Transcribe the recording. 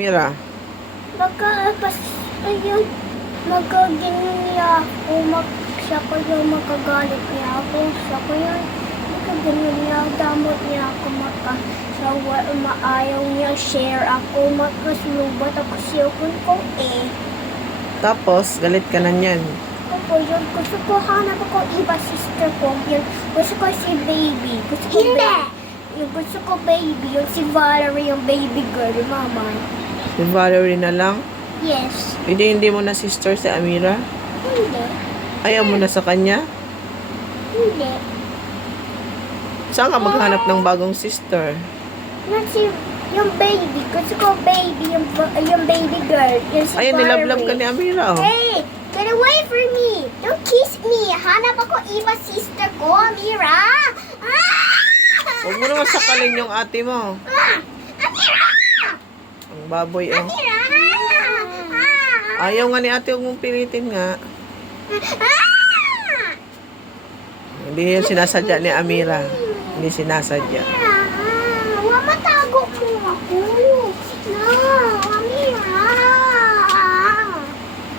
Mira, Ayun, magkaganon niya ako, siya ko yung magkagalit niya ako, siya ko yun, magkaganon niya, damot niya ako, maayaw niya share ako, magkaslubat ako siyokon ko tapos galit ka na niyan. Opo, yun, gusto ko hanap ako iba sister ko, yun, gusto ko si baby, gusto ko baby, yun si Valerie, yung baby girl, mama. Si Valerie na lang. Yes. Hindi mo na sister si Amira? Hindi. Ayaw mo na sa kanya? Hindi. Saan ka maghanap ng bagong sister? Yung baby. Gusto ko baby. Yung baby girl. Yung si Ayun, Valerie. nilablab ka ni Amira. Oh. Hey! Get away from me! Don't kiss me! Hanap ako iba sister ko, Amira! Huwag mo naman sakalin yung ate mo. Amira! Ang baboy, oh. Amira! Ayaw nga ni ate, huwag mong pilitin nga. Hindi yun sinasadya ni Amira. Hindi sinasadya. Huwag matago mo ako.